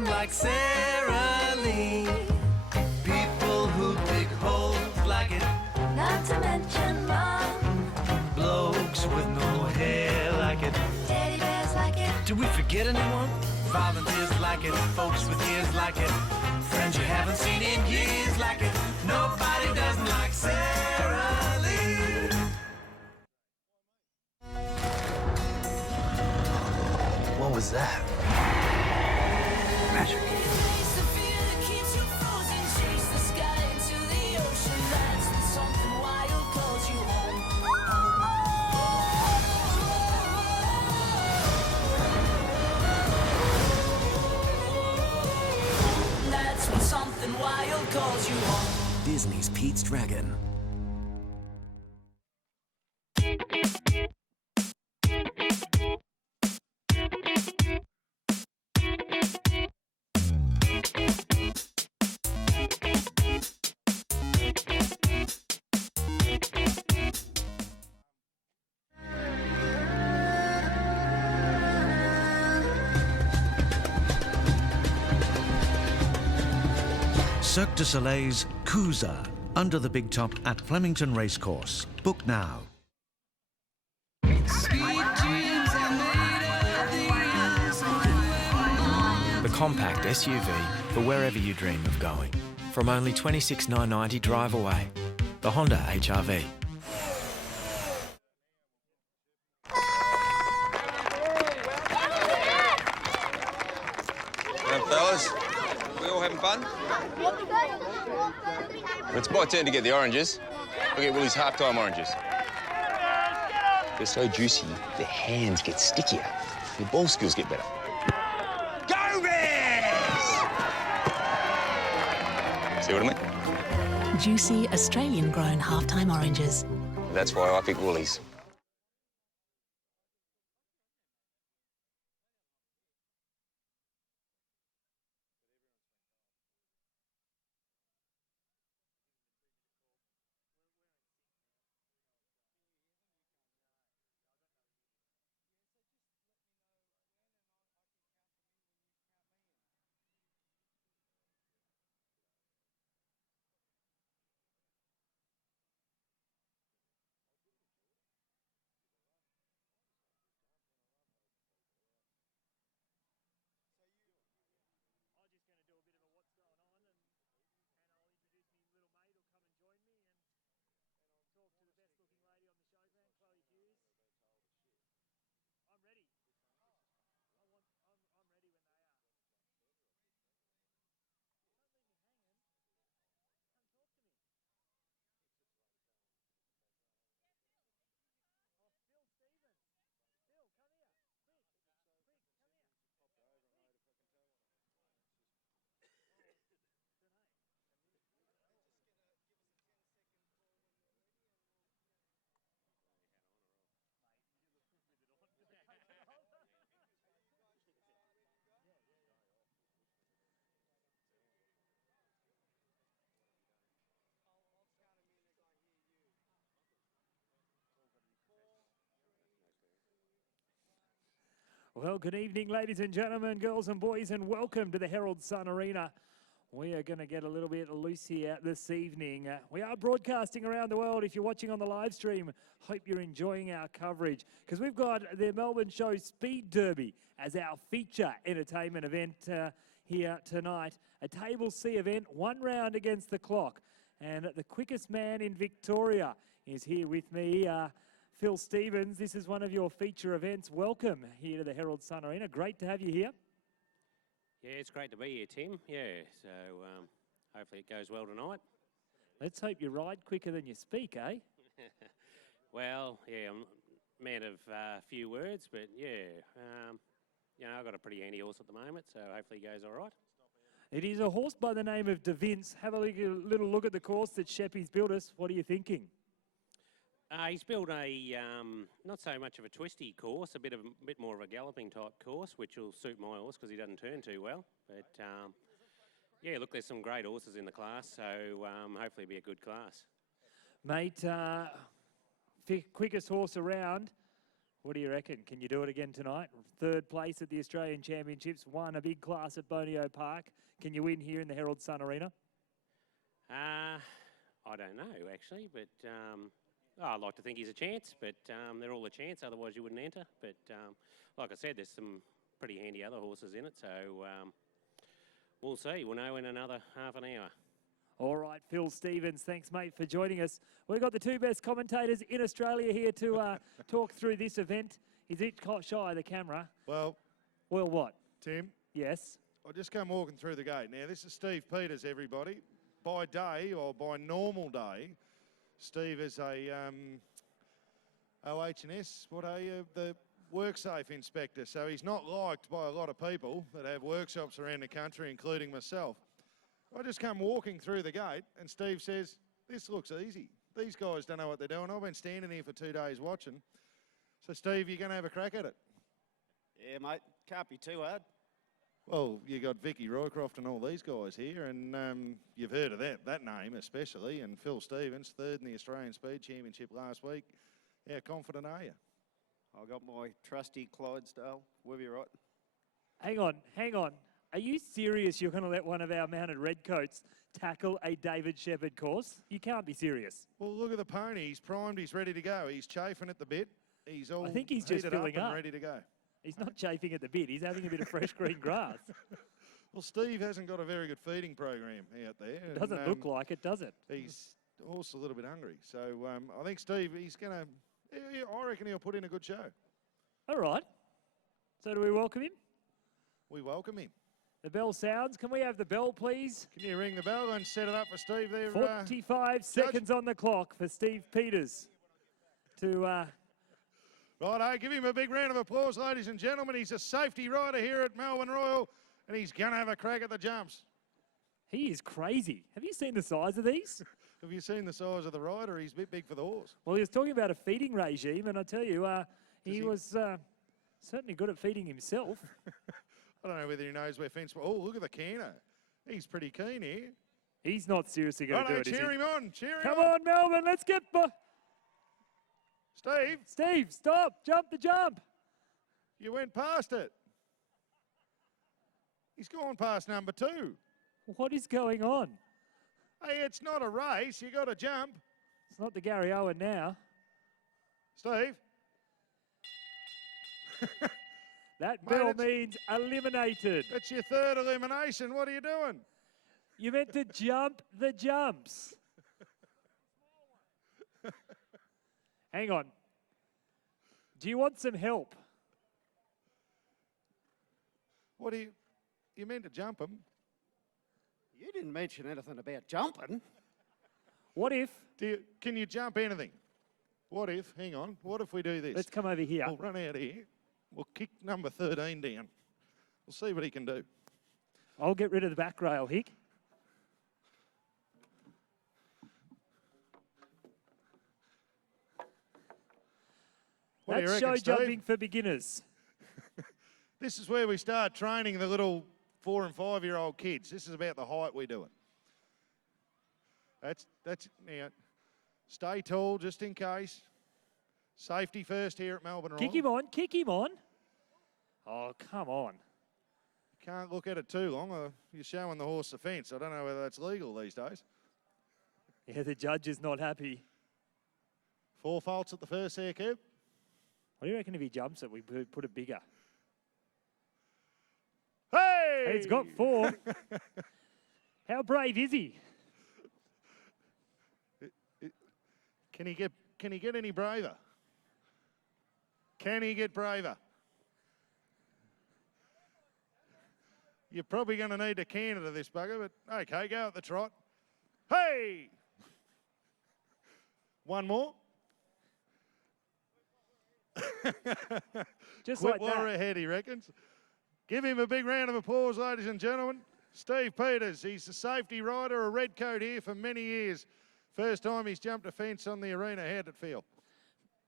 doesn't like Sara Lee. People who dig holes like it. Not to mention Mom. Blokes with no hair like it. Teddy bears like it. Do we forget anyone? Volunteers like it. Folks with ears like it. Friends you haven't seen in years like it. Nobody doesn't like Sara Lee. What was that? Magic. Face the fear that keeps you frozen. Chase the sky into the ocean. That's when something wild calls you home. That's when something wild calls you home. Disney's Pete's Dragon. Cirque du Soleil's Cruiser, Under the Big Top at Flemington Racecourse. Book now. The compact SUV for wherever you dream of going. From only $26,990 drive away. The Honda HR-V. Fellas, we all having fun? It's my turn to get the oranges. Look at Willie's half-time oranges. They're so juicy, their hands get stickier. Your ball skills get better. Go Bears! See what I mean? Juicy Australian-grown half-time oranges. That's why I pick Woolies. Well, good evening, ladies and gentlemen, girls and boys, and welcome to the Herald Sun Arena. We are going to get a little bit loose here this evening. We are broadcasting around the world. If you're watching on the live stream, hope you're enjoying our coverage because we've got the Melbourne Show Speed Derby as our feature entertainment event here tonight. A Table C event, 1 round against the clock. And the quickest man in Victoria is here with me. Phil Stevens, this is one of your feature events. Welcome here to the Herald Sun Arena. Great to have you here. Yeah, it's great to be here, Tim. Yeah, so hopefully it goes well tonight. Let's hope you ride quicker than you speak, eh? Well, yeah, I'm a man of few words, but yeah, you know, I've got a pretty handy horse at the moment, so hopefully he goes all right. It is a horse by the name of De Vince. Have a little look at the course that Sheppy's built us. What are you thinking? He's built a not so much of a twisty course, a bit more of a galloping type course, which will suit my horse because he doesn't turn too well. But yeah, look, there's some great horses in the class, so hopefully it'll be a good class. Mate, quickest horse around. What do you reckon? Can you do it again tonight? Third place at the Australian Championships, won a big class at Bonio Park. Can you win here in the Herald Sun Arena? I don't know, actually, but I'd like to think he's a chance, but they're all a chance, otherwise you wouldn't enter. But like I said, there's some pretty handy other horses in it, so we'll see. We'll know in another half an hour. All right, Phil Stevens, thanks, mate, for joining us. We've got the two best commentators in Australia here to talk through this event. He's each shy of the camera. Well, what? Tim, Yes. I just come walking through the gate. Now, this is Steve Peters, everybody. By day, or by normal day, Steve is a OH&S, the WorkSafe inspector. So he's not liked by a lot of people that have workshops around the country, including myself. I just come walking through the gate and Steve says, this looks easy. These guys don't know what they're doing. I've been standing here for 2 days watching. So, Steve, you're going to have a crack at it? Yeah, mate. Can't be too hard. Well, you got Vicky Roycroft and all these guys here, and you've heard of that name especially, and Phil Stevens, third in the Australian Speed Championship last week. How confident are you? I got my trusty Clydesdale. We'll be right. Hang on. Are you serious you're going to let one of our mounted redcoats tackle a David Shepherd course? You can't be serious. Well, look at the pony. He's primed. He's ready to go. He's chafing at the bit. He's all I think he's just heated filling up up. and ready to go. He's not chafing at the bit. He's having a bit of fresh green grass. Well, Steve hasn't got a very good feeding program out there. It doesn't look like it, does it? He's also a little bit hungry. So I think Steve, he's going to, I reckon he'll put in a good show. All right. So do we welcome him? We welcome him. The bell sounds. Can we have the bell, please? Can you ring the bell and set it up for Steve there? 45 seconds on the clock for Steve Peters to... Righto, give him a big round of applause, ladies and gentlemen. He's a safety rider here at Melbourne Royal, and he's going to have a crack at the jumps. He is crazy. Have you seen the size of these? Have you seen the size of the rider? He's a bit big for the horse. Well, he was talking about a feeding regime, and I tell you, he was certainly good at feeding himself. I don't know whether he knows where fence... Oh, look at the canner. He's pretty keen here. He's not seriously going to do it, is he? cheer him on. Cheer him Come on. on, Melbourne, let's get... Steve. Steve, stop. Jump the jump. You went past it. He's gone past number 2. What is going on? Hey, it's not a race. You got to jump. It's not the Gary Owen now. Steve. That Mate, bell means eliminated. It's your third elimination. What are you doing? You meant to jump the jumps. Hang on. Do you want some help? What do you meant to jump him? You didn't mention anything about jumping. What if... Can you jump anything? What if, hang on, what if we do this? Let's come over here. We'll run out of here. We'll kick number 13 down. We'll see what he can do. I'll get rid of the back rail, Hick. What do you That's reckon, show Steve? jumping for beginners. This is where we start training the little 4 and 5-year-old kids. This is about the height we're doing. That's now. Stay tall just in case. Safety first here at Melbourne Royal. Kick him on. Oh, come on. Can't look at it too long or you're showing the horse the fence. I don't know whether that's legal these days. Yeah, the judge is not happy. 4 faults at the first there, Kev. What do you reckon if he jumps it, we put it bigger? Hey! He's got 4. How brave is he? Can he get any braver? Can he get braver? You're probably going to need a canter to this bugger, but okay, go at the trot. Hey! One more. Just Quit like while we're that. ahead, he reckons. Give him a big round of applause, ladies and gentlemen. Steve Peters, he's a safety rider, a red coat here for many years. First time he's jumped a fence on the arena. How'd it feel?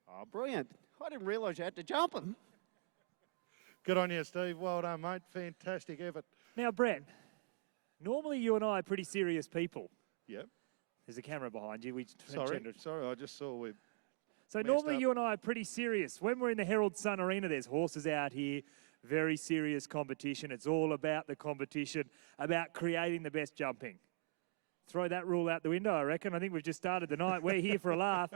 Oh, brilliant. I didn't realise you had to jump him. Good on you, Steve. Well done, mate. Fantastic effort. Now, Brett, normally you and I are pretty serious people. Yep. There's a camera behind you. Sorry, I just saw we... So messed normally up. you and I are pretty serious. When we're in the Herald Sun Arena, there's horses out here, very serious competition. It's all about the competition, about creating the best jumping. Throw that rule out the window, I reckon. I think we've just started the night. We're here for a laugh.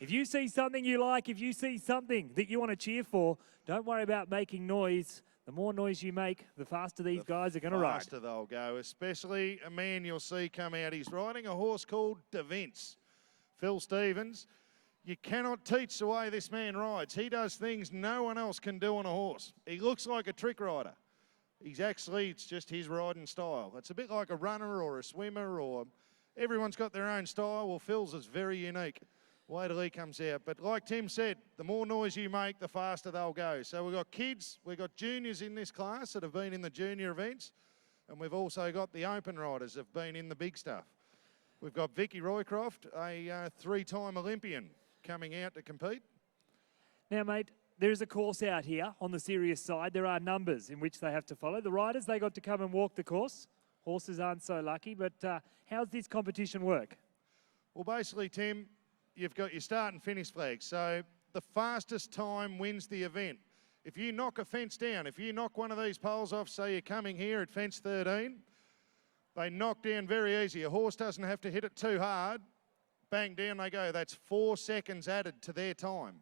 If you see something you like, if you see something that you want to cheer for, don't worry about making noise. The more noise you make, the faster these guys are going to ride. Faster they'll go, especially a man you'll see come out. He's riding a horse called Defence. Phil Stevens. You cannot teach the way this man rides. He does things no one else can do on a horse. He looks like a trick rider. It's just his riding style. It's a bit like a runner or a swimmer, or everyone's got their own style. Well, Phil's is very unique. Wait till he comes out. But like Tim said, the more noise you make, the faster they'll go. So we've got kids, we've got juniors in this class that have been in the junior events, and we've also got the open riders that have been in the big stuff. We've got Vicky Roycroft, a three-time Olympian, coming out to compete. Now, mate, there's a course out here on the serious side. There are numbers in which they have to follow. The riders, they got to come and walk the course. Horses aren't so lucky, but how's this competition work? Well, basically, Tim, you've got your start and finish flags. So the fastest time wins the event. If you knock a fence down, if you knock one of these poles off, say you're coming here at fence 13, they knock down very easy. A horse doesn't have to hit it too hard. Bang, down they go. That's 4 seconds added to their time.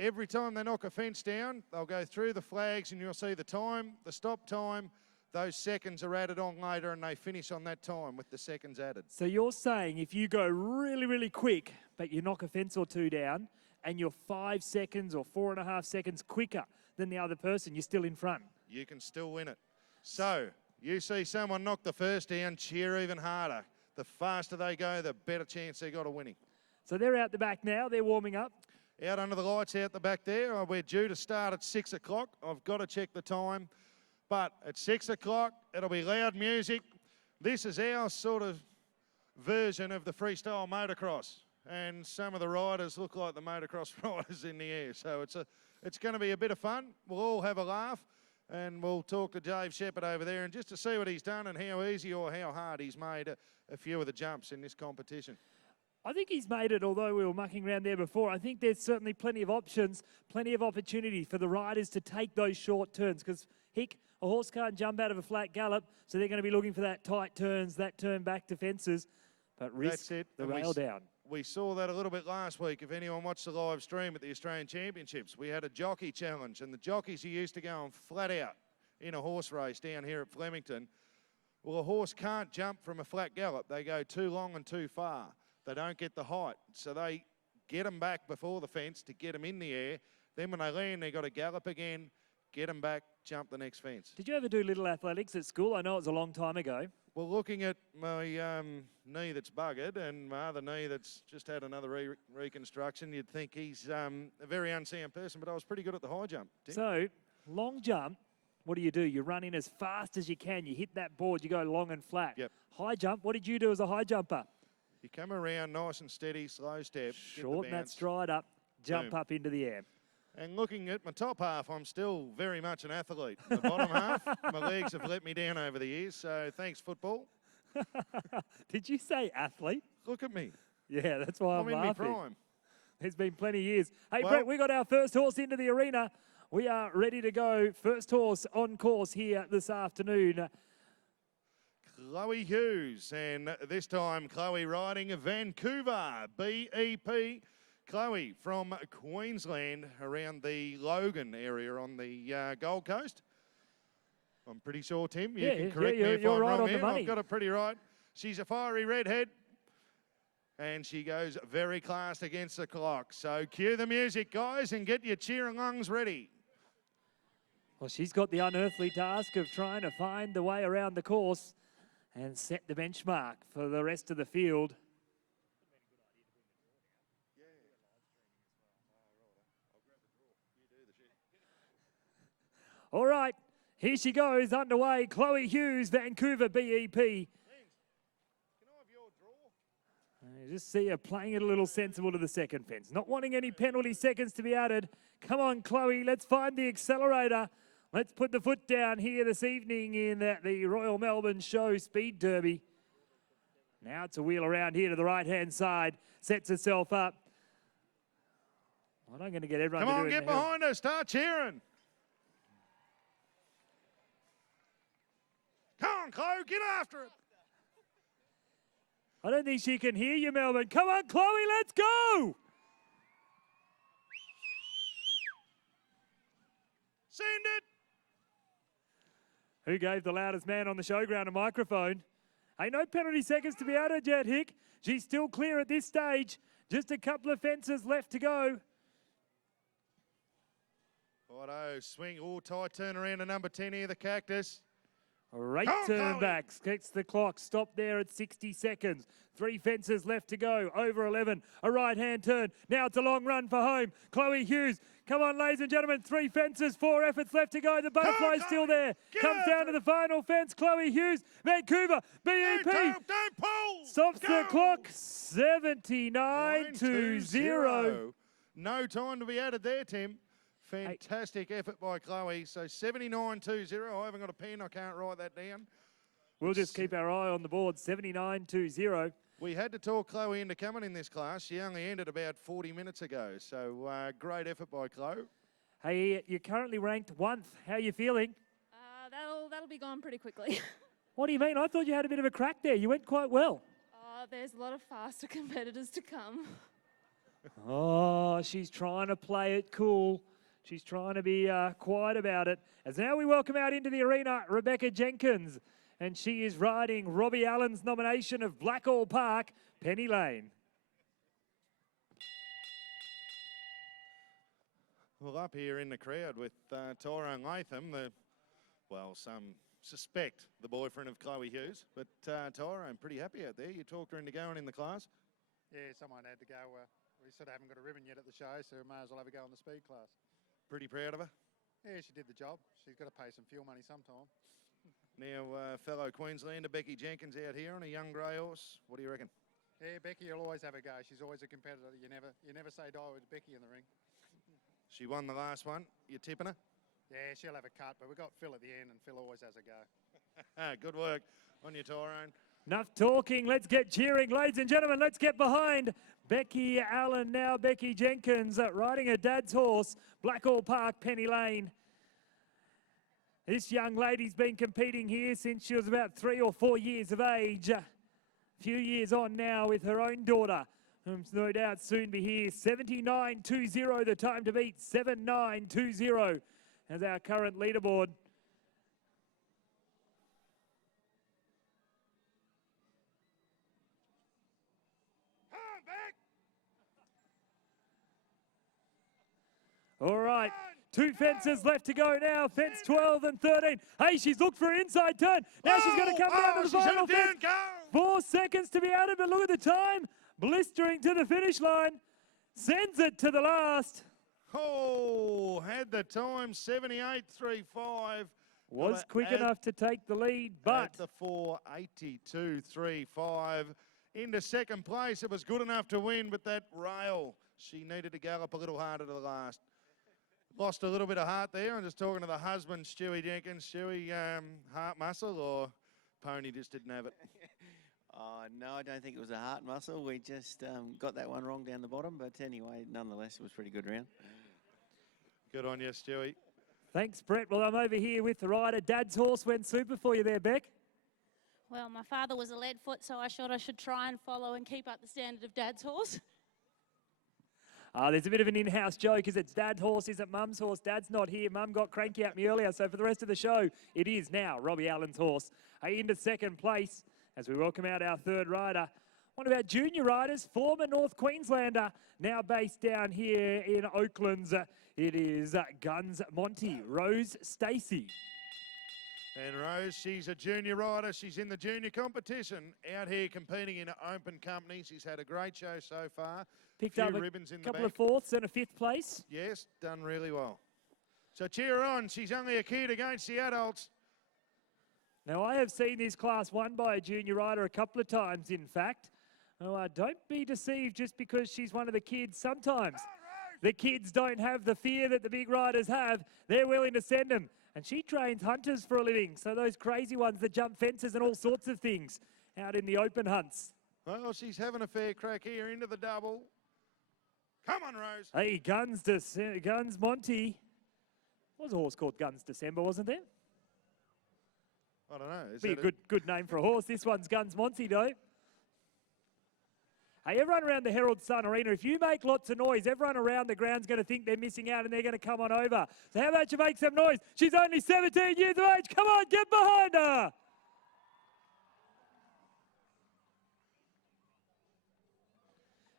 Every time they knock a fence down, they'll go through the flags and you'll see the time, the stop time, those seconds are added on later and they finish on that time with the seconds added. So you're saying if you go really, really quick, but you knock a fence or two down, and you're 5 seconds or 4.5 seconds quicker than the other person, you're still in front. You can still win it. So you see someone knock the first down, cheer even harder. The faster they go, the better chance they got of winning. So they're out the back now, they're warming up. Out under the lights out the back there. We're due to start at 6 o'clock. I've got to check the time. But at 6 o'clock, it'll be loud music. This is our sort of version of the freestyle motocross. And some of the riders look like the motocross riders in the air. So it's going to be a bit of fun. We'll all have a laugh. And we'll talk to Dave Shepherd over there and just to see what he's done and how easy or how hard he's made a few of the jumps in this competition. I think he's made it, although we were mucking around there before. I think there's certainly plenty of options, plenty of opportunity for the riders to take those short turns because, Hick, a horse can't jump out of a flat gallop, so they're going to be looking for that tight turns, that turn back to fences, but risk the rail down. We saw that a little bit last week. If anyone watched the live stream at the Australian Championships, we had a jockey challenge, and the jockeys are used to going flat out in a horse race down here at Flemington. Well, a horse can't jump from a flat gallop. They go too long and too far. They don't get the height, so they get them back before the fence to get them in the air. Then when they land, they've got to gallop again, get them back, jump the next fence. Did you ever do little athletics at school? I know it was a long time ago. Well, looking at my knee that's buggered and my other knee that's just had another reconstruction, you'd think he's a very unsound person, but I was pretty good at the high jump. Tim. So, long jump, what do? You run in as fast as you can. You hit that board, you go long and flat. Yep. High jump, what did you do as a high jumper? You come around nice and steady, slow step. Shorten that stride up, jump Boom. up into the air. And looking at my top half, I'm still very much an athlete. The bottom half, my legs have let me down over the years, so thanks, football. Did you say athlete? Look at me. Yeah, that's why I'm in my laughing. prime. There's been plenty of years. Hey, Well- Brett, we got our first horse into the arena. We are ready to go. First horse on course here this afternoon. Chloe Hughes, and this time Chloe riding Vancouver, BEP. Chloe from Queensland, around the Logan area on the Gold Coast. I'm pretty sure, Tim, you can correct me if you're I'm right wrong on the here. money. I've got it pretty right. She's a fiery redhead, and she goes very class against the clock. So cue the music, guys, and get your cheering lungs ready. Well, she's got the unearthly task of trying to find the way around the course and set the benchmark for the rest of the field. All right, here she goes, underway. Chloe Hughes, Vancouver, BEP. Just see her playing it a little sensible to the second fence. Not wanting any penalty seconds to be added. Come on, Chloe, let's find the accelerator. Let's put the foot down here this evening in the Royal Melbourne Show Speed Derby. Now it's a wheel around here to the right-hand side. Sets herself up. Well, I'm going to get everyone Come to on, do it get in the hill. behind her. Start cheering. Come on, Chloe, get after it. I don't think she can hear you, Melbourne. Come on, Chloe, let's go! Send it. Who gave the loudest man on the showground a microphone? Hey, no penalty seconds to be added yet, Hick. She's still clear at this stage. Just a couple of fences left to go. Righto, swing. Oh, tight turn around to number 10 here, the Cactus. Right Come on, turn Chloe. back, kicks the clock, stop there at 60 seconds. 3 fences left to go, over 11, a right-hand turn. Now it's a long run for home. Chloe Hughes, come on, ladies and gentlemen, 3 fences, 4 efforts left to go. The butterfly's still there. Get Comes down after to the final fence. Chloe Hughes, Vancouver, BEP. Don't pull. Stops Go. the clock, 79-0. No time to be added there, Tim. Fantastic effort by Chloe. So 79-2-0. I haven't got a pen. I can't write that down. We'll just keep our eye on the board, 79-0. We had to talk Chloe into coming in this class. She only ended about 40 minutes ago. So great effort by Chloe. Hey, you're currently ranked 1st. How are you feeling? That'll be gone pretty quickly. What do you mean? I thought you had a bit of a crack there. You went quite well. There's a lot of faster competitors to come. Oh, she's trying to play it cool. She's trying to be quiet about it. As now we welcome out into the arena Rebecca Jenkins. And she is riding Robbie Allen's nomination of Blackall Park, Penny Lane. Well, up here in the crowd with Tyrone Latham, some suspect the boyfriend of Chloe Hughes. But Tyrone, pretty happy out there. You talked her into going in the class. Yeah, someone had to go. We sort of haven't got a ribbon yet at the show, so we may as well have a go in the speed class. Pretty proud of her. Yeah, she did the job. She's got to pay some fuel money sometime. Now, fellow Queenslander Becky Jenkins out here on a young grey horse. What do you reckon? Yeah, Becky will always have a go. She's always a competitor. You never say die with Becky in the ring. She won the last one. You tipping her? Yeah, she'll have a cut, but we've got Phil at the end, and Phil always has a go. Good work on you, Tyrone. Enough talking. Let's get cheering. Ladies and gentlemen, let's get behind Becky Allen now. Becky Jenkins riding her dad's horse, Blackall Park, Penny Lane. This young lady's been competing here since she was about 3 or 4 years of age. A few years on now with her own daughter, whom's no doubt soon be here. 79-2-0, the time to beat. 79-2-0 as our current leaderboard. All right, 2 fences left to go now. Fence 12 and 13. Hey, she's looked for an inside turn. Now she's going to come down to the final fence. 4 seconds to be added, but look at the time. Blistering to the finish line. Sends it to the last. Oh, had the time, 78.35. Was quick enough to take the lead, but... At the 4.82.35. Into second place, it was good enough to win, but that rail, she needed to gallop a little harder to the last. Lost a little bit of heart there. I'm just talking to the husband, Stewie Jenkins. Stewie, heart muscle or pony just didn't have it? No, I don't think it was a heart muscle. We just got that one wrong down the bottom. But anyway, nonetheless, it was a pretty good round. Good on you, Stewie. Thanks, Brett. Well, I'm over here with the rider. Dad's horse went super for you there, Beck. Well, my father was a leadfoot, so I thought I should try and follow and keep up the standard of Dad's horse. There's a bit of an in-house joke. Is it's Dad's horse, is it Mum's horse? Dad's not here. Mum got cranky at me earlier. So for the rest of the show, it is now Robbie Allen's horse. Into second place as we welcome out our third rider. One of our junior riders, former North Queenslander, now based down here in Oaklands. It is Guns Monty, Rose Stacey. And Rose, she's a junior rider. She's in the junior competition out here competing in an open company. She's had a great show so far. Picked up a couple of 4th and a 5th place. Yes, done really well. So cheer her on. She's only a kid against the adults. Now, I have seen this class won by a junior rider a couple of times, in fact. Oh, don't be deceived just because she's one of the kids. Sometimes the kids don't have the fear that the big riders have. They're willing to send them. And she trains hunters for a living. So those crazy ones that jump fences and all sorts of things out in the open hunts. Well, she's having a fair crack here into the double. Come on, Rose. Hey, Guns Monty. What was a horse called Guns December, wasn't there? I don't know. Is Be a that good name for a horse. This one's Guns Monty, though. Hey, everyone around the Herald Sun Arena, if you make lots of noise, everyone around the ground's going to think they're missing out and they're going to come on over. So how about you make some noise? She's only 17 years of age. Come on, get behind her.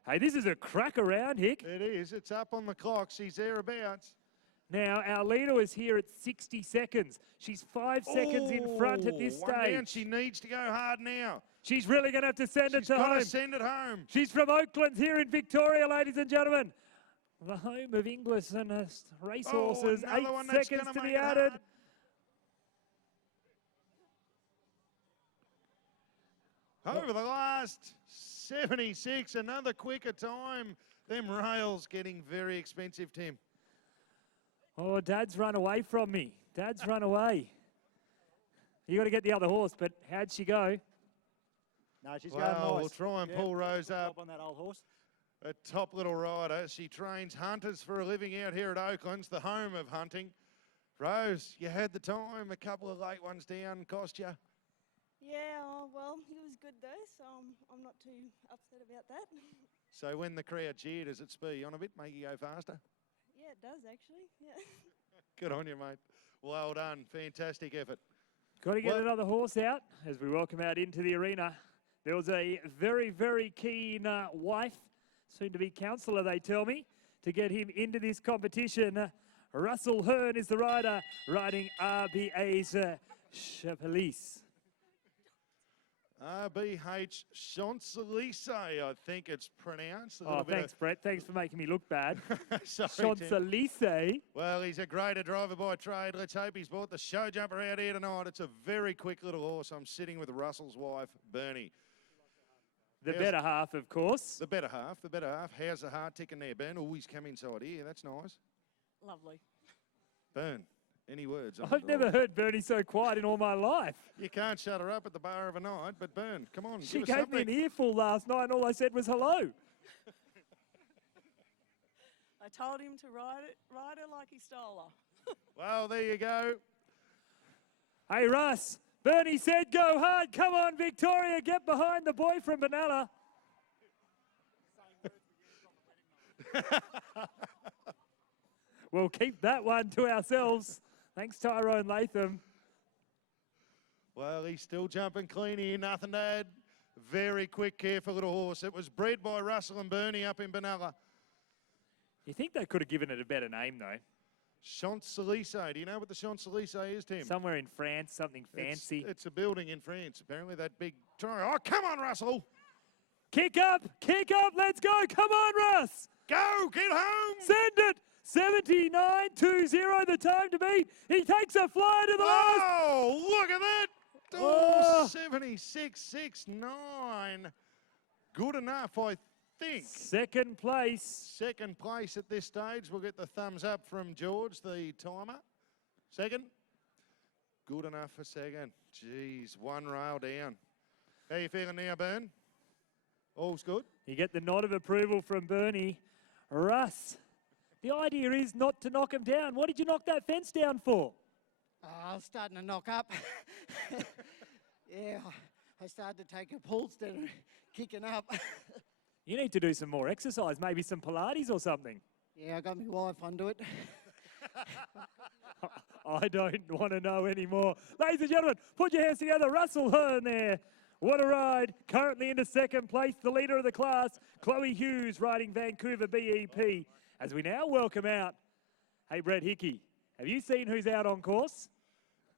Hey, this is a crack around, Hick. It is. It's up on the clock. She's thereabouts. Now, our leader is here at 60 seconds. She's 5 seconds in front at this One down. stage. She needs to go hard now. She's really going to have to send it to home. She's got to send it home. She's from Oakland here in Victoria, ladies and gentlemen. The home of Inglis and racehorses. another 8 one that's seconds gonna to be make it added. hard. Over the last 76, another quicker time. Them rails getting very expensive, Tim. Oh, Dad's run away from me. Dad's run away. You got to get the other horse, but how'd she go? No, she's Well, going nice. we'll try and pull Rose up. On that old horse. A top little rider. She trains hunters for a living out here at Oakland's, the home of hunting. Rose, you had the time. A couple of late ones down cost you. Yeah, well, it was good though, so I'm not too upset about that. So when the crowd cheered, does it spur you on a bit, make you go faster? Yeah, it does actually, yeah. Good on you, mate. Well done. Fantastic effort. Got to get another horse out as we welcome out into the arena. There was a very, very keen wife, soon to be counsellor, they tell me, to get him into this competition. Russell Hearn is the rider, riding RBA's Chapelice. RBH Champs-Élysées, I think it's pronounced. Oh, thanks, Brett. Thanks for making me look bad. Sorry, Tim. Champs-Élysées. Well, he's a greater driver by trade. Let's hope he's brought the show jumper out here tonight. It's a very quick little horse. I'm sitting with Russell's wife, Bernie. The better half, of course. The better half, the better half. How's the heart ticking there, Bern? Oh, he's come inside here. That's nice. Lovely. Bern, any words? on I've it? never heard Bernie so quiet in all my life. You can't shut her up at the bar of a night, but Bern, come on, She give us gave something. me an earful last night and all I said was hello. I told him to ride her like he stole her. Well, there you go. Hey, Russ. Bernie said go hard. Come on, Victoria. Get behind the boy from Benalla. We'll keep that one to ourselves. Thanks, Tyrone Latham. Well, he's still jumping clean here. Nothing to add. Very quick, careful little horse. It was bred by Russell and Bernie up in Benalla. You think they could have given it a better name, though? Champs-Élysées. Do you know what the Champs-Élysées is, Tim? Somewhere in France, something fancy. It's a building in France, apparently, that big try. Oh, come on, Russell. Kick up, let's go. Come on, Russ. Go, get home. Send it. 79.20, the time to beat. He takes a fly to the last. Oh, look at that. Oh, 76.69. Good enough, I think. Second place. Second place at this stage. We'll get the thumbs up from George, the timer. Second. Good enough for second. Jeez, one rail down. How you feeling now, Bern? All's good? You get the nod of approval from Bernie. Russ, the idea is not to knock him down. What did you knock that fence down for? I was starting to knock up. Yeah, I started to take a pull instead of kicking up. You need to do some more exercise, maybe some Pilates or something. Yeah, I got my wife onto it. I don't want to know anymore. Ladies and gentlemen, put your hands together. Russell Hearn there. What a ride. Currently into second place, the leader of the class, Chloe Hughes, riding Vancouver BEP. As we now welcome out, hey, Brett Hickey, have you seen who's out on course?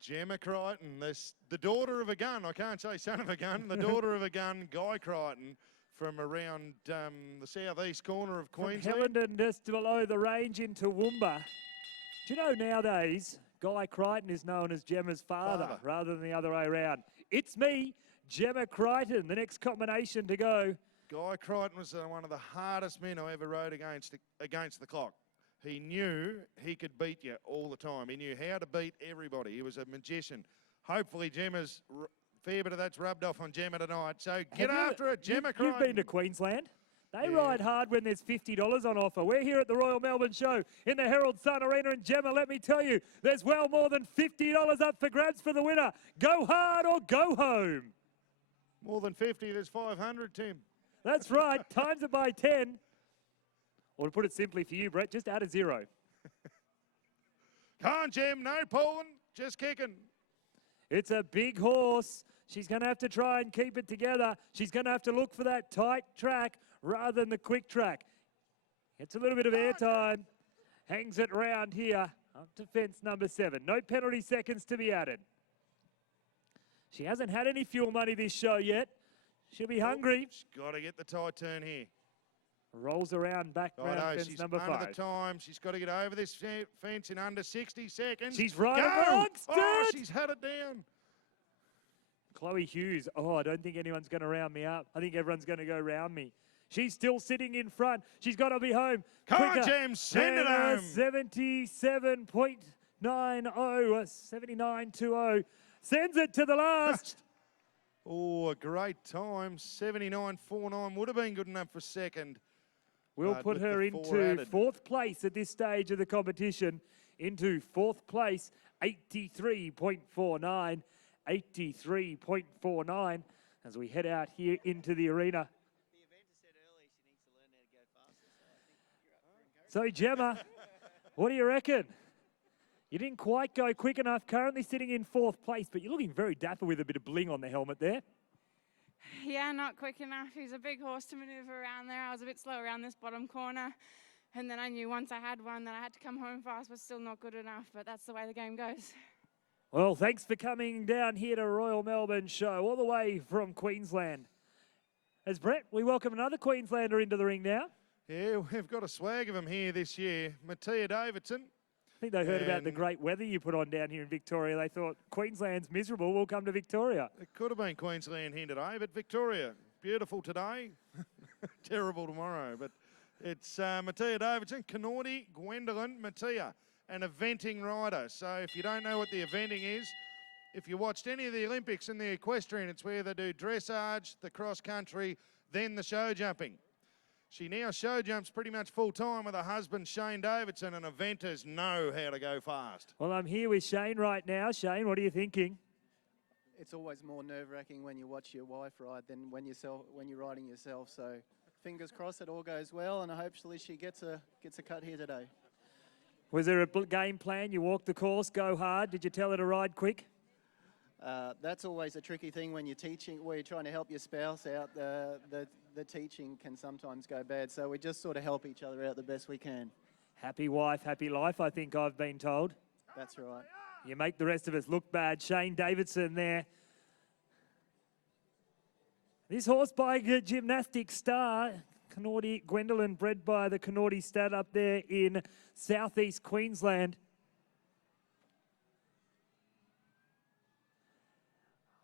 Gemma Crichton, the daughter of a gun. I can't say son of a gun. The daughter of a gun, Guy Crichton, from around the southeast corner of Queensland. From Hillingdon, just below the range in Toowoomba. Do you know nowadays, Guy Crichton is known as Gemma's father rather than the other way around. It's me, Gemma Crichton, the next combination to go. Guy Crichton was one of the hardest men I ever rode against the clock. He knew he could beat you all the time. He knew how to beat everybody. He was a magician. Hopefully Gemma's, fair bit of that's rubbed off on Gemma tonight. So get after it, Gemma Crichton. You've been to Queensland. They ride hard when there's $50 on offer. We're here at the Royal Melbourne Show in the Herald Sun Arena. And Gemma, let me tell you, there's well more than $50 up for grabs for the winner. Go hard or go home. More than 50, there's 500, Tim. That's right. Times it by 10. Or to put it simply for you, Brett, just add a 0. Come on, Jim. No pulling, just kicking. It's a big horse. She's going to have to try and keep it together. She's going to have to look for that tight track rather than the quick track. Gets a little bit of airtime. Hangs it round here up to fence number 7. No penalty seconds to be added. She hasn't had any fuel money this show yet. She'll be hungry. She's got to get the tight turn here. Rolls around back round fence she's number 5. under the time. She's got to get over this fence in under 60 seconds. She's right Go! amongst it. She's had it down. Chloe Hughes. Oh, I don't think anyone's going to round me up. I think everyone's going to go round me. She's still sitting in front. She's got to be home. Come on, quicker. James, send it home. 77.90, 79.20. Sends it to the last. Oh, a great time. 79.49 would have been good enough for second. We'll put her into 4th place at this stage of the competition. Into 4th place, 83.49, 83.49 as we head out here into the arena. So, Gemma, what do you reckon? You didn't quite go quick enough, currently sitting in 4th place, but you're looking very dapper with a bit of bling on the helmet there. Yeah, not quick enough. He's a big horse to manoeuvre around there. I was a bit slow around this bottom corner. And then I knew once I had one that I had to come home fast, but still not good enough. But that's the way the game goes. Well, thanks for coming down here to Royal Melbourne Show, all the way from Queensland. As Brett, we welcome another Queenslander into the ring now. Yeah, we've got a swag of him here this year. Mattia Davidson. I think they heard about the great weather you put on down here in Victoria. They thought, Queensland's miserable, we'll come to Victoria. It could have been Queensland here today, but Victoria, beautiful today, terrible tomorrow. But it's Mattia Davidson, Cannordi, Gwendolyn, Mattia, an eventing rider. So if you don't know what the eventing is, if you watched any of the Olympics in the equestrian, it's where they do dressage, the cross country, then the show jumping. She now show jumps pretty much full time with her husband, Shane Davidson, and eventers know how to go fast. Well, I'm here with Shane right now. Shane, what are you thinking? It's always more nerve-wracking when you watch your wife ride than when you're riding yourself. So fingers crossed it all goes well, and hopefully she gets a cut here today. Was there a game plan? You walk the course, go hard. Did you tell her to ride quick? That's always a tricky thing when you're teaching, where you're trying to help your spouse out. The teaching can sometimes go bad, so we just sort of help each other out the best we can. Happy wife, happy life, I think I've been told. That's right. You make the rest of us look bad. Shane Davidson there. This horse by gymnastics star, Cannordi Gwendolyn, bred by the Cannordi stud up there in southeast Queensland.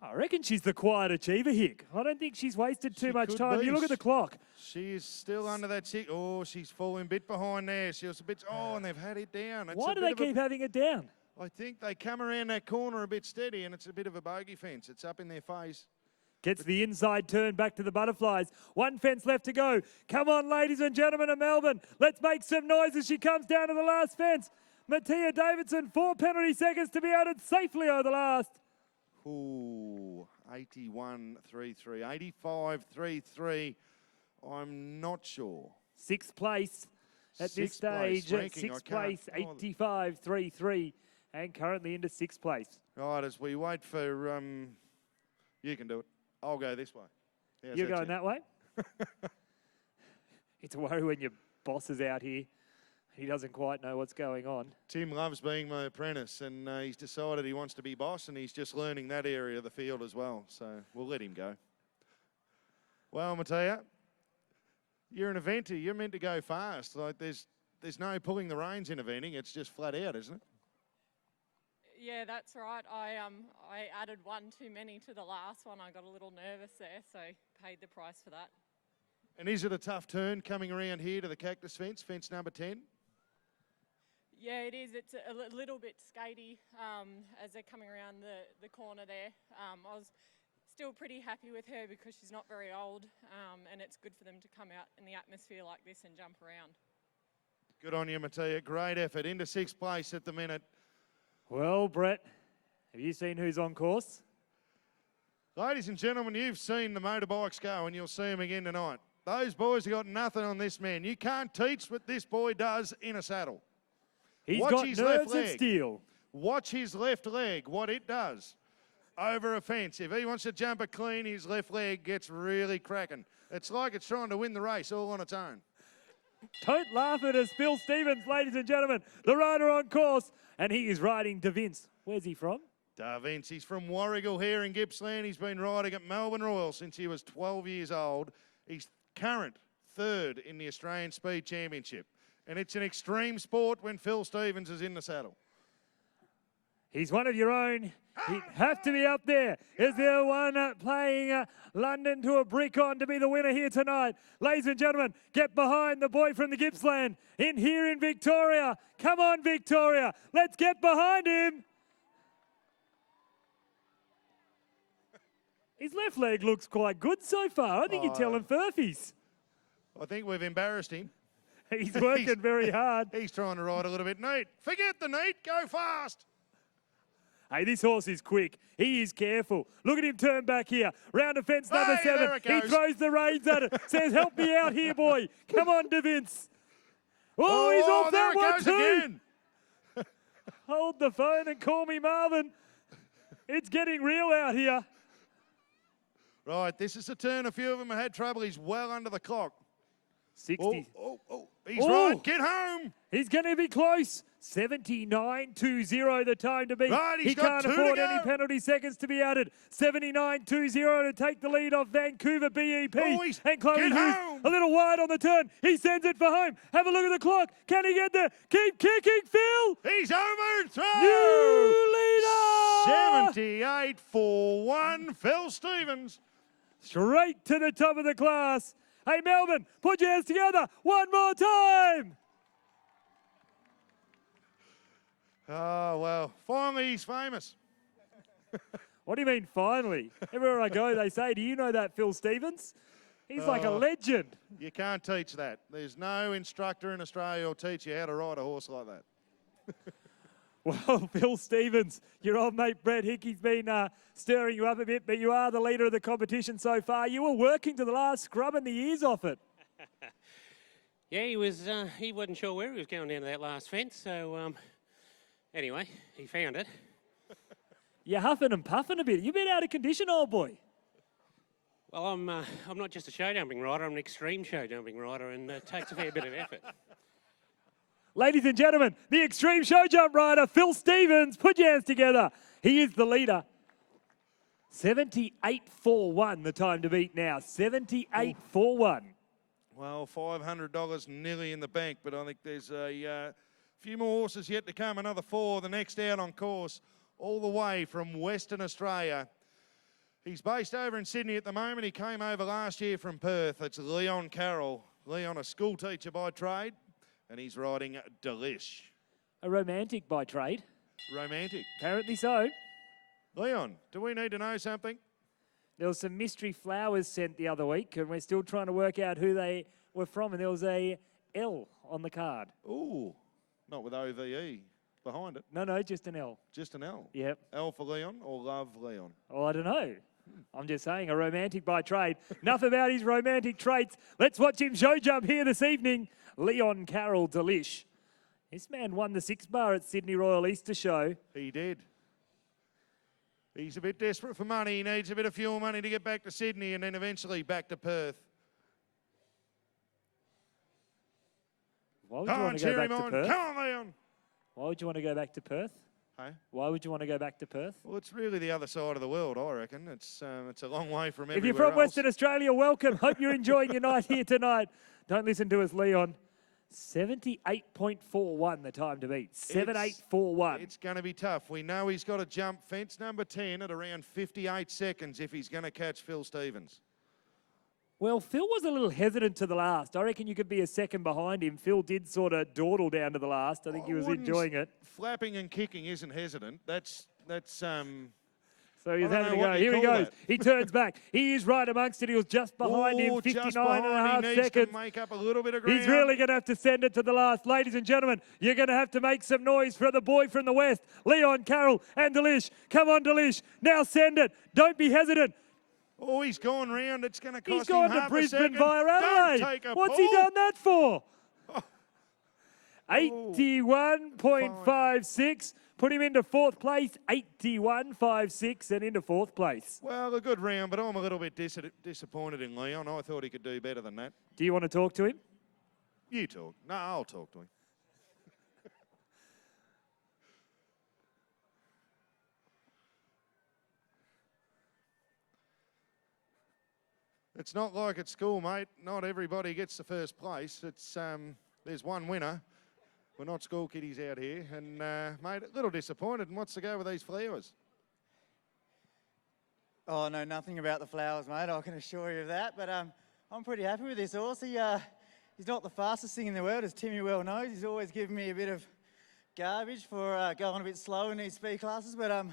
I reckon she's the quiet achiever, Hick. I don't think she's wasted too much time. You look at the clock. She is still under that tick. Oh, she's falling a bit behind there. She was a bit, and they've had it down. Why do they keep having it down? I think they come around that corner a bit steady, and it's a bit of a bogey fence. It's up in their face. Gets the inside turn back to the butterflies. One fence left to go. Come on, ladies and gentlemen of Melbourne. Let's make some noise as she comes down to the last fence. Mattia Davidson, 4 penalty seconds to be added safely over the last. Ooh, 81.33, 85.33. I'm not sure. 6th place at this stage. 6th place, 85.33, and currently into 6th place. Right, as we wait for, you can do it. I'll go this way. How's You're that, going Tim? that way? It's a worry when your boss is out here. He doesn't quite know what's going on. Tim loves being my apprentice, and he's decided he wants to be boss, and he's just learning that area of the field as well. So we'll let him go. Well, Mattia, you're an eventer. You're meant to go fast. Like there's no pulling the reins in eventing. It's just flat out, isn't it? Yeah, that's right. I added one too many to the last one. I got a little nervous there, so paid the price for that. And is it a tough turn coming around here to the cactus fence, fence number 10? Yeah, it is. It's a little bit skatey as they're coming around the corner there. I was still pretty happy with her because she's not very old, and it's good for them to come out in the atmosphere like this and jump around. Good on you, Mattia. Great effort. Into 6th place at the minute. Well, Brett, have you seen who's on course? Ladies and gentlemen, you've seen the motorbikes go, and you'll see them again tonight. Those boys have got nothing on this man. You can't teach what this boy does in a saddle. He's Watch got his nerves left leg. of steel. Watch his left leg, what it does over a fence. If he wants to jump it clean, his left leg gets really cracking. It's like it's trying to win the race all on its own. Don't laugh at us, Phil Stevens, ladies and gentlemen, the rider on course, and he is riding Da Vince. Where's he from? Da Vince, he's from Warrigal here in Gippsland. He's been riding at Melbourne Royal since he was 12 years old. He's current 3rd in the Australian Speed Championship. And it's an extreme sport when Phil Stevens is in the saddle. He's one of your own. He'd have to be up there. Is there one playing London to a brick on to be the winner here tonight? Ladies and gentlemen, get behind the boy from the Gippsland in here in Victoria. Come on, Victoria. Let's get behind him. His left leg looks quite good so far. I think you're telling Furfies. I think we've embarrassed him. He's working very hard. He's trying to ride a little bit neat. Forget the neat, go fast. Hey, this horse is quick. He is careful. Look at him turn back here. Round of fence number 7. There it He goes. throws the reins at it. Says, help me out here, boy. Come on, Da Vince. Oh, he's off there that it one goes too. again. Hold the phone and call me Marvin. It's getting real out here. Right, this is the turn. A few of them have had trouble. He's well under the clock. 60. He's Oh. right. Get home. He's going to be close. 79.20 the time to beat. Right, he's he got can't 2 to afford go. any penalty seconds to be added. 79.20 to take the lead off Vancouver BEP. Boys, and Chloe get Hughes home. a little wide on the turn. He sends it for home. Have a look at the clock. Can he get there? Keep kicking, Phil. He's overthrown. New leader. 78.41. Phil Stevens. Straight to the top of the class. Hey, Melbourne, put your hands together one more time. Oh, well, finally he's famous. What do you mean, finally? Everywhere I go, they say, do you know that Phil Stevens? He's like a legend. You can't teach that. There's no instructor in Australia who'll teach you how to ride a horse like that. Well, Phil Stevens, your old mate Brett Hickey's been stirring you up a bit, but you are the leader of the competition so far. You were working to the last, scrubbing the ears off it. Yeah, he was. He wasn't sure where he was going down to that last fence, so anyway, he found it. You're huffing and puffing a bit. You've been out of condition, old boy. Well, I'm not just a show jumping rider. I'm an extreme show jumping rider, and it takes a fair bit of effort. Ladies and gentlemen, the extreme show jump rider, Phil Stevens. Put your hands together. He is the leader. 78.41 the time to beat now. 78.41. Well, $500 nearly in the bank, but I think there's a few more horses yet to come. Another 4, the next out on course, all the way from Western Australia. He's based over in Sydney at the moment. He came over last year from Perth. It's Leon Carroll. Leon, a school teacher by trade, and he's riding Delish. A romantic by trade. Romantic. Apparently so. Leon, do we need to know something? There was some mystery flowers sent the other week, and we're still trying to work out who they were from, and there was a L on the card. Ooh, not with OVE behind it. No, just an L. Just an L? Yep. L for Leon or Love Leon? Oh, I don't know. I'm just saying, a romantic by trade. Enough about his romantic traits. Let's watch him show jump here this evening. Leon Carroll Delish. This man won the 6 bar at Sydney Royal Easter Show. He did. He's a bit desperate for money. He needs a bit of fuel money to get back to Sydney and then eventually back to Perth. Why would you want to go back to Perth? Come on, Leon. Why would you want to go back to Perth? Hey? Why would you want to go back to Perth? Well, it's really the other side of the world, I reckon. It's a long way from everywhere If you're from else. Western Australia, welcome. Hope you're enjoying your night here tonight. Don't listen to us, Leon. 78.41 the time to beat. 78.41. It's going to be tough. We know he's got to jump fence number 10 at around 58 seconds if he's going to catch Phil Stevens. Well, Phil was a little hesitant to the last. I reckon you could be a second behind him. Phil did sort of dawdle down to the last. I think he was enjoying it. Flapping and kicking isn't hesitant. That's So he's I don't having know to what go. you Here he call goes. that. He turns back. He is right amongst it. He was just behind him, Ooh, 59 just and a behind. half He needs seconds. to make up a little bit of ground. He's really going to have to send it to the last. Ladies and gentlemen, you're going to have to make some noise for the boy from the west, Leon Carroll and Delish. Come on, Delish. Now send it. Don't be hesitant. Oh, he's gone round. It's going to He's cost gone him to half a Brisbane second. via Adelaide. Don't take a What's pull. he done that for? 81.56. Put him into fourth place. 81.56 and into fourth place. Well, a good round, but I'm a little bit disappointed in Leon. I thought he could do better than that. Do you want to talk to him? You talk. No, I'll talk to him. It's not like at school, mate. Not everybody gets the first place. It's there's one winner. We're not school kiddies out here. And, mate, a little disappointed. And what's to go with these flowers? Oh, no, nothing about the flowers, mate. I can assure you of that. But I'm pretty happy with this horse. He's not the fastest thing in the world, as Timmy well knows. He's always given me a bit of garbage for going a bit slow in these speed classes. But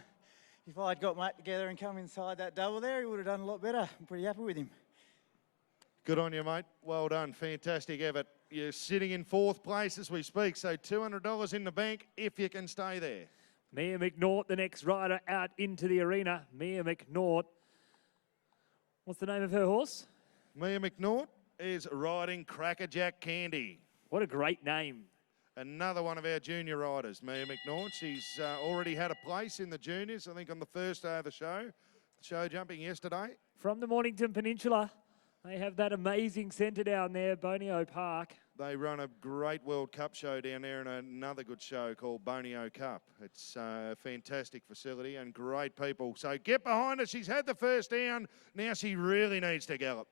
if I'd got mate together and come inside that double there, he would have done a lot better. I'm pretty happy with him. Good on you, mate. Well done. Fantastic effort. You're sitting in fourth place as we speak, so $200 in the bank if you can stay there. Mia McNaught, the next rider out into the arena. Mia McNaught. What's the name of her horse? Mia McNaught is riding Crackerjack Candy. What a great name. Another one of our junior riders, Mia McNaught. She's already had a place in the juniors, I think on the first day of the show jumping yesterday. From the Mornington Peninsula. They have that amazing centre down there, Bonio Park. They run a great World Cup show down there and another good show called Bonio Cup. It's a fantastic facility and great people. So get behind her. She's had the first down. Now she really needs to gallop.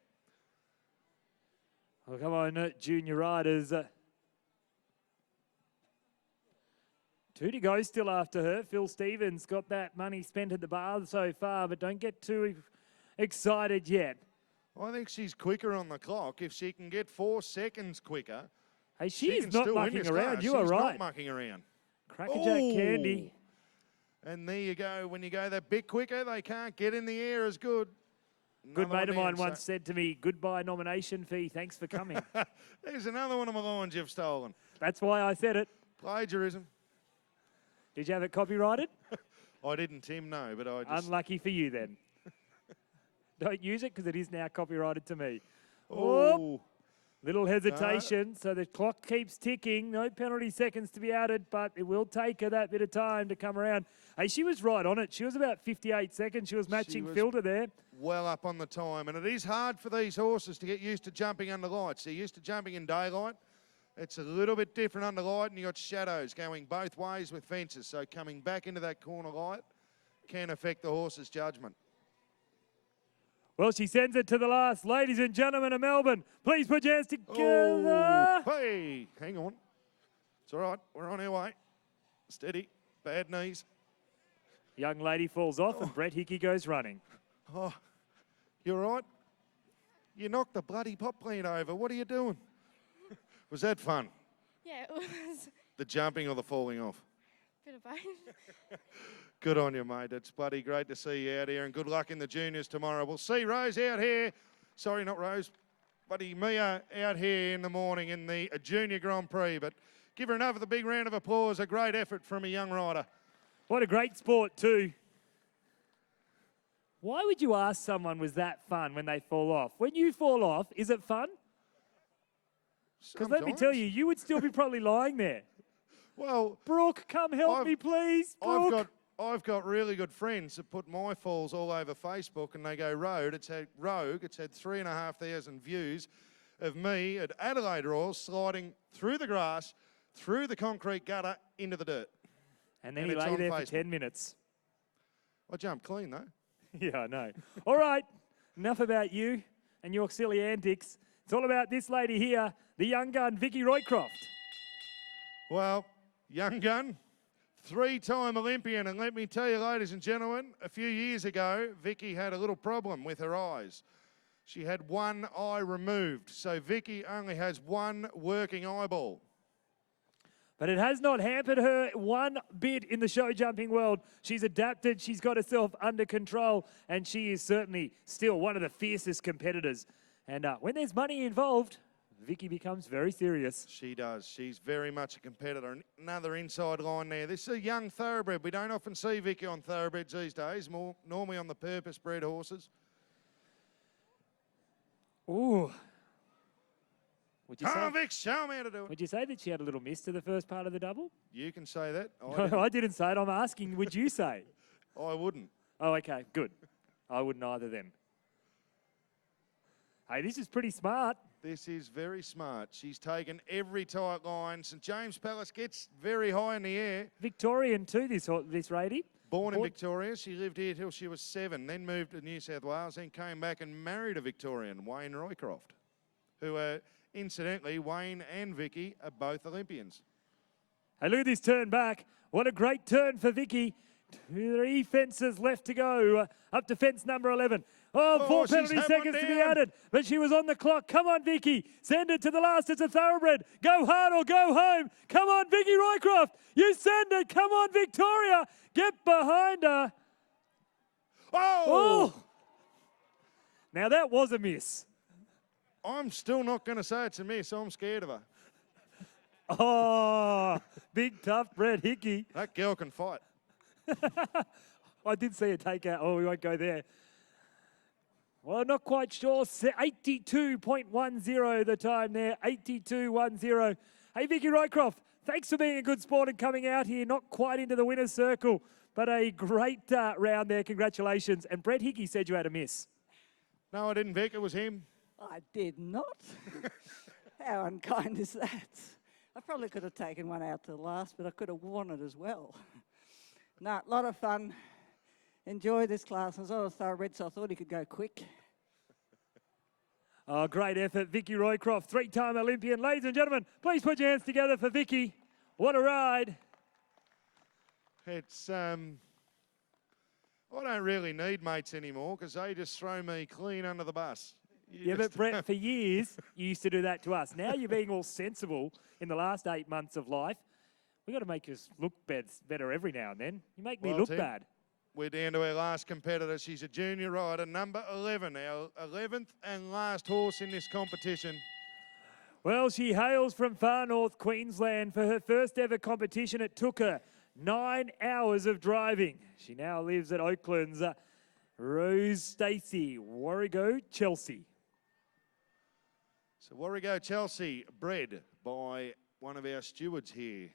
Well, come on, junior riders. Two to go still after her. Phil Stevens got that money spent at the bar so far, but don't get too excited yet. I think she's quicker on the clock. If she can get 4 seconds quicker, hey, she is can not still win mucking this around. class. You She's are right. not mucking around. Crackerjack Candy. And there you go. When you go that bit quicker, they can't get in the air as good. Good Another mate of one mine down, once said to me, goodbye nomination fee, thanks for coming. There's another one of my lines you've stolen. That's why I said it. Plagiarism. Did you have it copyrighted? I didn't, Tim, no, but I just... Unlucky for you then. Don't use it because it is now copyrighted to me. Oh. Little hesitation, so the clock keeps ticking. No penalty seconds to be added, but it will take her that bit of time to come around. Hey, she was right on it. She was about 58 seconds. She was matching Filter there. Well up on the time, and it is hard for these horses to get used to jumping under lights. They're used to jumping in daylight. It's a little bit different under light, and you've got shadows going both ways with fences, so coming back into that corner light can affect the horse's judgment. Well, she sends it to the last. Ladies and gentlemen of Melbourne, please put your hands together. Oh, hey, hang on. It's all right. We're on our way. Steady. Bad knees. Young lady falls off and Brett Hickey goes running. Oh, you all right? You knocked the bloody pot plant over. What are you doing? Was that fun? Yeah, it was. The jumping or the falling off? Bit of both. Good on you, mate. It's bloody great to see you out here, and good luck in the juniors tomorrow. We'll see Rose out here. Sorry, not Rose. Buddy Mia out here in the morning in the Junior Grand Prix. But give her another big round of applause. A great effort from a young rider. What a great sport too. Why would you ask someone was that fun when they fall off? When you fall off, is it fun? Because let me tell you, you would still be probably lying there. Well, Brooke, come help me, please. Brooke. I've got really good friends that put my falls all over Facebook, and they go rogue. It's had 3,500 views of me at Adelaide Royal sliding through the grass, through the concrete gutter, into the dirt. And then he lay there for 10 minutes. I jumped clean, though. Yeah, I know. All right, enough about you and your silly antics. It's all about this lady here, the young gun, Vicky Roycroft. Well, young gun, 3-time Olympian, and let me tell you, ladies and gentlemen, a few years ago, Vicky had a little problem with her eyes. She had one eye removed, so Vicky only has one working eyeball. But it has not hampered her one bit in the show jumping world. She's adapted, she's got herself under control, and she is certainly still one of the fiercest competitors. And when there's money involved, Vicky becomes very serious. She does. She's very much a competitor. And another inside line there. This is a young thoroughbred. We don't often see Vicky on thoroughbreds these days, more normally on the purpose-bred horses. Ooh. Come on, Vic, show me how to do it. Would you say that she had a little miss to the first part of the double? You can say that. No, I didn't say it. I'm asking, would you say? I wouldn't. Oh, okay, good. I wouldn't either then. Hey, this is pretty smart. This is very smart. She's taken every tight line. St James Palace gets very high in the air. Victorian too, this lady. Born in Victoria. She lived here till she was 7, then moved to New South Wales, then came back and married a Victorian, Wayne Roycroft, who incidentally, Wayne and Vicky are both Olympians. Hey, look at this turn back. What a great turn for Vicky. 3 fences left to go. Up to fence number 11. Oh, 4 penalty seconds to be added. But she was on the clock. Come on, Vicky. Send it to the last. It's a thoroughbred. Go hard or go home. Come on, Vicky Roycroft. You send it. Come on, Victoria. Get behind her. Oh! Now that was a miss. I'm still not going to say it's a miss. I'm scared of her. Oh, big tough Brett Hickey. That girl can fight. I did see a takeout. Oh, we won't go there. Well, not quite sure. 82.10 the time there. 82.10. Hey, Vicky Roycroft, thanks for being a good sport and coming out here. Not quite into the winner's circle, but a great round there. Congratulations. And Brett Hickey said you had a miss. No, I didn't, Vic. It was him. I did not. How unkind is that? I probably could have taken one out to the last, but I could have worn it as well. No, a lot of fun. Enjoy this class. I was on a thoroughbred, so I thought he could go quick. Oh, great effort. Vicky Roycroft, 3-time Olympian. Ladies and gentlemen, please put your hands together for Vicky. What a ride. It's, I don't really need mates anymore because they just throw me clean under the bus. But Brett, for years, you used to do that to us. Now you're being all sensible in the last 8 months of life. We've got to make us look better every now and then. You make me look Tim, bad. We're down to our last competitor. She's a junior rider, number 11, our 11th and last horse in this competition. Well, she hails from far north Queensland. For her first ever competition, it took her 9 hours of driving. She now lives at Oakland's Rose Stacey, Warrego, Chelsea. So Warrego, Chelsea, bred by one of our stewards here.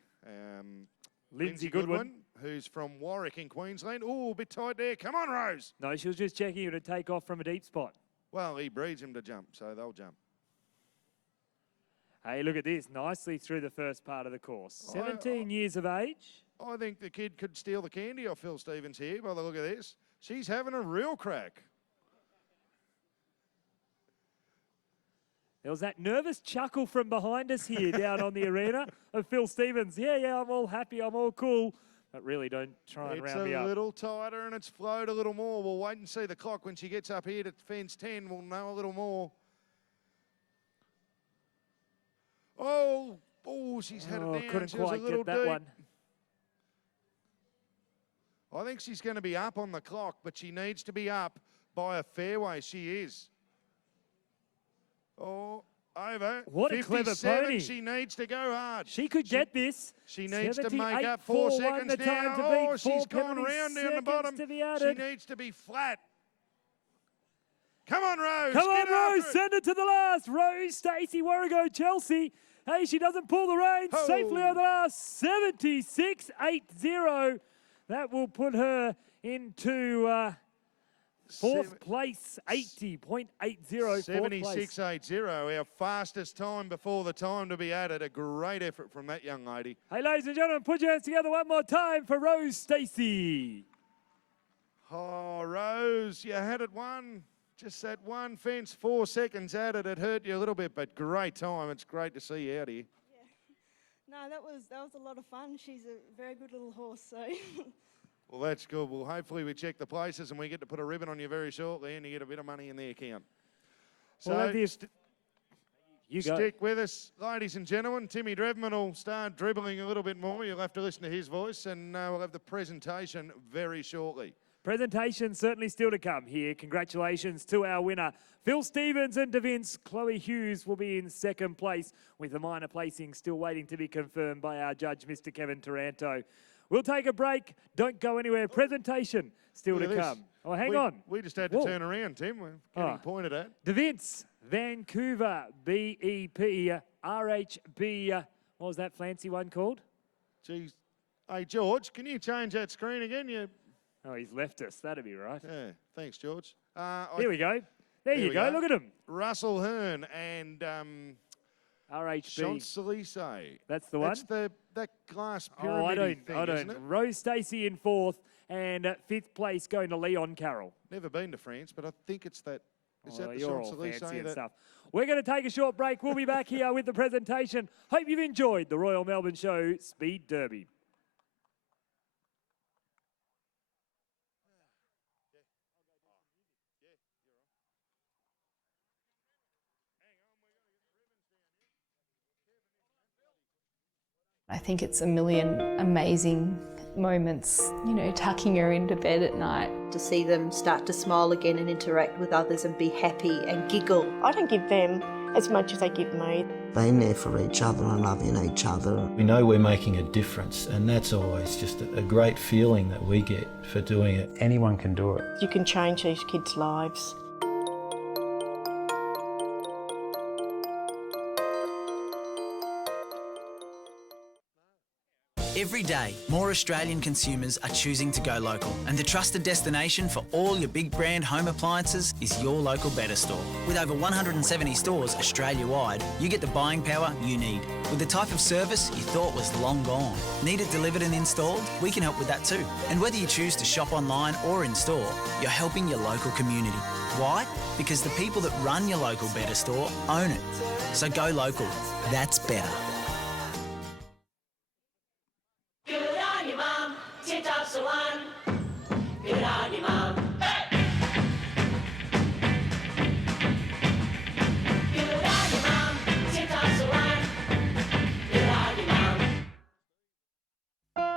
Lindsay Goodwin, who's from Warwick in Queensland. Oh, a bit tight there. Come on, Rose. No, she was just checking you to take off from a deep spot. Well, he breeds him to jump, so they'll jump. Hey, look at this. Nicely through the first part of the course. 17 years of age. I think the kid could steal the candy off Phil Stevens here by the look of this. She's having a real crack. There was that nervous chuckle from behind us here down on the arena of Phil Stevens. Yeah, I'm all happy, I'm all cool. But really, don't try and round me up. It's a little tighter and it's flowed a little more. We'll wait and see the clock. When she gets up here to fence 10, we'll know a little more. Oh, she's had it down. Couldn't She was quite a little get that deep. one. I think she's going to be up on the clock, but she needs to be up by a fairway. She is. Oh, over. What a clever pony. She needs to go hard. She could get this. She needs to make up 4 seconds now. Oh, she's gone round down the bottom. She needs to be flat. Come on, Rose. Come on, Rose. Send it to the last. Rose Stacey, Warrego, Chelsea. Hey, she doesn't pull the reins. Safely on the last. 76.80. That will put her into fourth place, 80.80. 76.80, our fastest time before the time to be added. A great effort from that young lady. Hey, ladies and gentlemen, put your hands together one more time for Rose Stacey. Oh, Rose, you had it one. Just that one fence, 4 seconds added. It hurt you a little bit, but great time. It's great to see you out here. No, that was a lot of fun. She's a very good little horse, so. Well, that's good. Well, hopefully we check the places and we get to put a ribbon on you very shortly and you get a bit of money in the account. So, Well, You go. Stick with us, ladies and gentlemen. Timmy Drevman will start dribbling a little bit more. You'll have to listen to his voice, and we'll have the presentation very shortly. Presentation certainly still to come here. Congratulations to our winner, Phil Stevens and DeVince. Chloe Hughes will be in second place, with the minor placing still waiting to be confirmed by our judge, Mr. Kevin Taranto. We'll take a break. Don't go anywhere. Presentation still to come. Oh, hang on. We just had to turn around, Tim. We're getting pointed at. DeVince, Vancouver, BEP, RHB. What was that fancy one called? Geez. Hey, George, can you change that screen again? Oh, he's left us. That'd be right. Yeah, thanks, George. Here we go. There you go. Look at him. Russell Hearn and RHB. Champs-Élysées. That's the one? That's that glass pyramid thing, isn't it? Rose Stacey in fourth, and fifth place going to Leon Carroll. Never been to France, but I think it's that. Is that the you're all Champs-Élysées? fancy and stuff. We're going to take a short break. We'll be back here with the presentation. Hope you've enjoyed the Royal Melbourne Show Speed Derby. I think it's a million amazing moments, you know, tucking her into bed at night. To see them start to smile again and interact with others and be happy and giggle. I don't give them as much as they give me. Being there for each other and loving each other. We know we're making a difference, and that's always just a great feeling that we get for doing it. Anyone can do it. You can change these kids' lives. Every day, more Australian consumers are choosing to go local, and the trusted destination for all your big brand home appliances is your local Better Store. With over 170 stores Australia-wide, you get the buying power you need. With the type of service you thought was long gone. Need it delivered and installed? We can help with that too. And whether you choose to shop online or in store, you're helping your local community. Why? Because the people that run your local Better Store own it. So go local. That's better.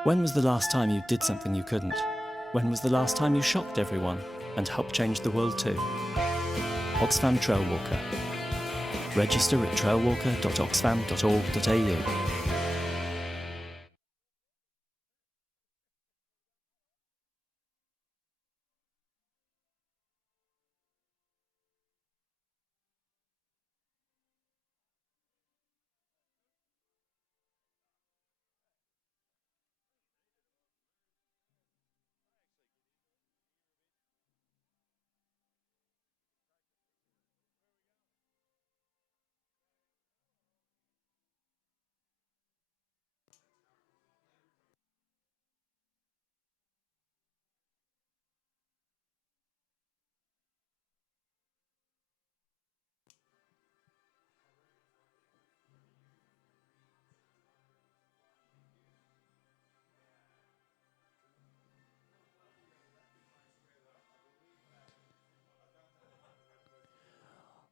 When was the last time you did something you couldn't? When was the last time you shocked everyone and helped change the world too? Oxfam Trailwalker. Register at trailwalker.oxfam.org.au.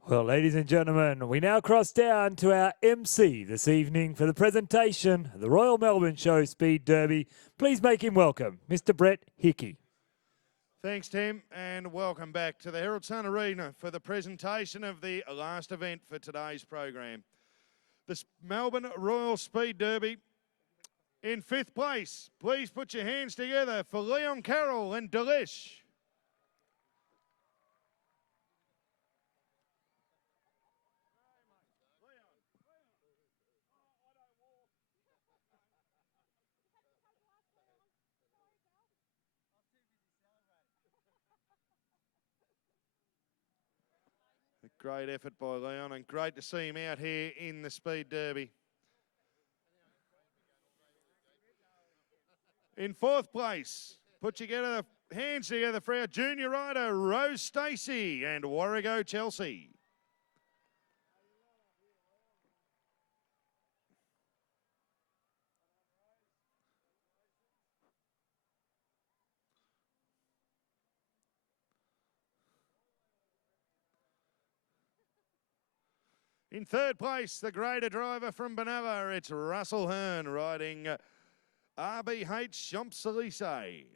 Well, ladies and gentlemen, we now cross down to our MC this evening for the presentation of the Royal Melbourne Show Speed Derby. Please make him welcome, Mr. Brett Hickey. Thanks, Tim, and welcome back to the Herald Sun Arena for the presentation of the last event for today's program. The Melbourne Royal Speed Derby. In fifth place, please put your hands together for Leon Carroll and Delish. A great effort by Leon, and great to see him out here in the Speed Derby. In fourth place, put your hands together for our junior rider, Rose Stacey and Warrego Chelsea. In third place, the grader driver from Benava, it's Russell Hearn riding RBH Champs-Élysées.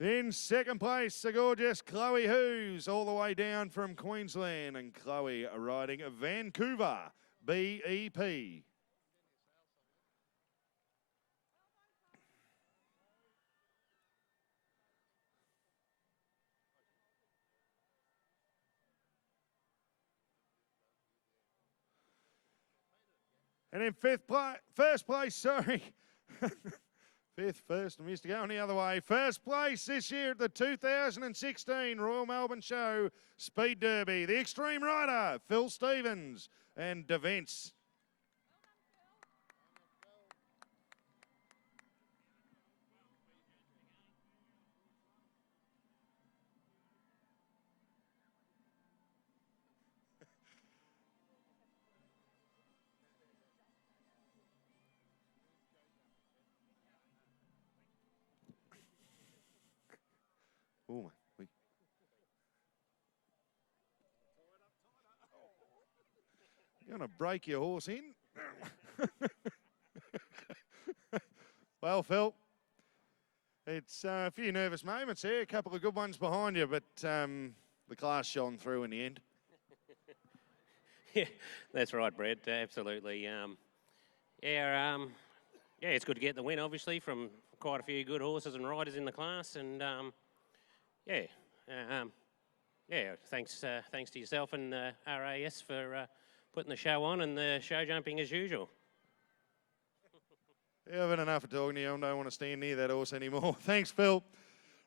In second place, the gorgeous Chloe Hughes, all the way down from Queensland, and Chloe riding Vancouver BEP. And in first place, sorry. First, I missed to go on the other way. First place this year at the 2016 Royal Melbourne Show Speed Derby, the Extreme Rider, Phil Stevens and Devence. Oh, you're going to break your horse in? Well, Phil, it's a few nervous moments here, a couple of good ones behind you, but the class shone through in the end. Yeah, that's right, Brett. Absolutely. Yeah, it's good to get the win, obviously, from quite a few good horses and riders in the class, and thanks to yourself and RAS for putting the show on and the show jumping as usual. Yeah, I've had enough of talking to you. I don't want to stand near that horse anymore. Thanks, Phil.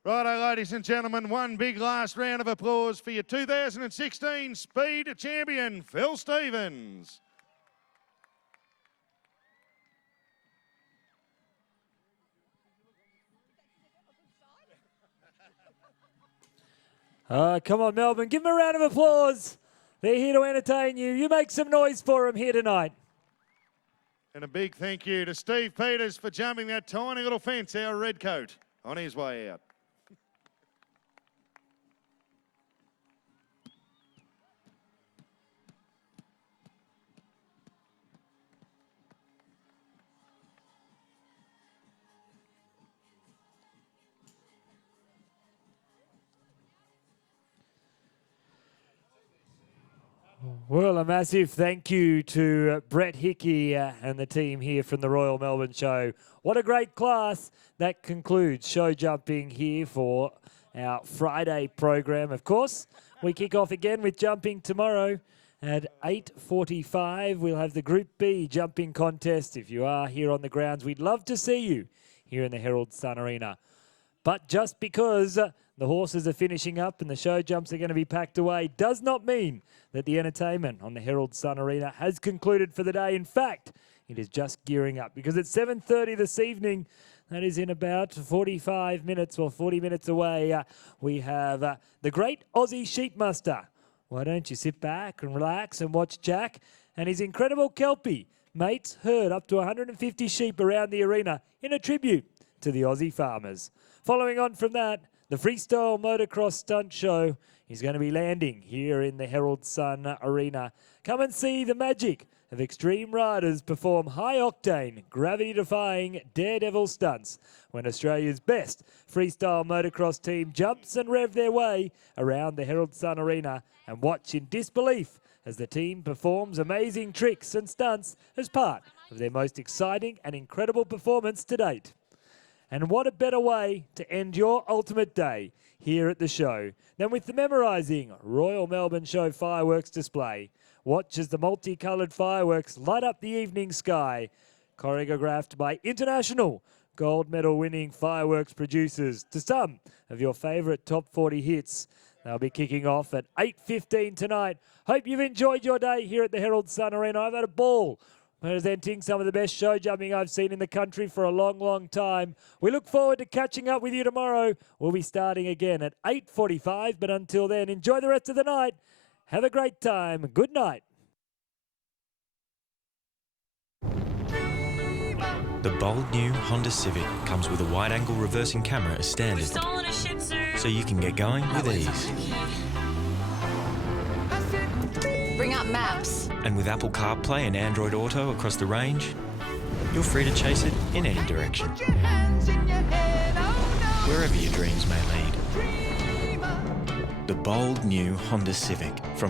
Righto, ladies and gentlemen, one big last round of applause for your 2016 Speed Champion, Phil Stevens. Come on, Melbourne. Give them a round of applause. They're here to entertain you. You make some noise for them here tonight. And a big thank you to Steve Peters for jumping that tiny little fence, our red coat, on his way out. Well, a massive thank you to Brett Hickey and the team here from the Royal Melbourne Show. What a great class. That concludes show jumping here for our Friday program. Of course, we kick off again with jumping tomorrow at 8:45. We'll have the Group B jumping contest. If you are here on the grounds, we'd love to see you here in the Herald Sun Arena. But just because the horses are finishing up and the show jumps are going to be packed away does not mean that the entertainment on the Herald Sun Arena has concluded for the day. In fact, it is just gearing up because at 7:30 this evening, that is in about 45 minutes or 40 minutes away, we have the great Aussie Sheep Muster. Why don't you sit back and relax and watch Jack and his incredible Kelpie mates herd up to 150 sheep around the arena in a tribute to the Aussie farmers. Following on from that, the Freestyle Motocross Stunt Show is going to be landing here in the Herald Sun Arena. Come and see the magic of extreme riders perform high-octane, gravity-defying daredevil stunts when Australia's best freestyle motocross team jumps and rev their way around the Herald Sun Arena, and watch in disbelief as the team performs amazing tricks and stunts as part of their most exciting and incredible performance to date. And what a better way to end your ultimate day here at the show than with the memorising Royal Melbourne Show fireworks display. Watch as the multicoloured fireworks light up the evening sky, choreographed by international gold medal winning fireworks producers to some of your favourite top 40 hits. They'll be kicking off at 8:15 tonight. Hope you've enjoyed your day here at the Herald Sun Arena. I've had a ball presenting some of the best show jumping I've seen in the country for a long, long time. We look forward to catching up with you tomorrow. We'll be starting again at 8:45, but until then, enjoy the rest of the night Have a great time. Good night. The bold new Honda Civic comes with a wide-angle reversing camera as standard, Stolen a Shih Tzu. so you can get going with ease. Bring up maps. And with Apple CarPlay and Android Auto across the range, you're free to chase it in any direction, wherever your dreams may lead. The bold new Honda Civic from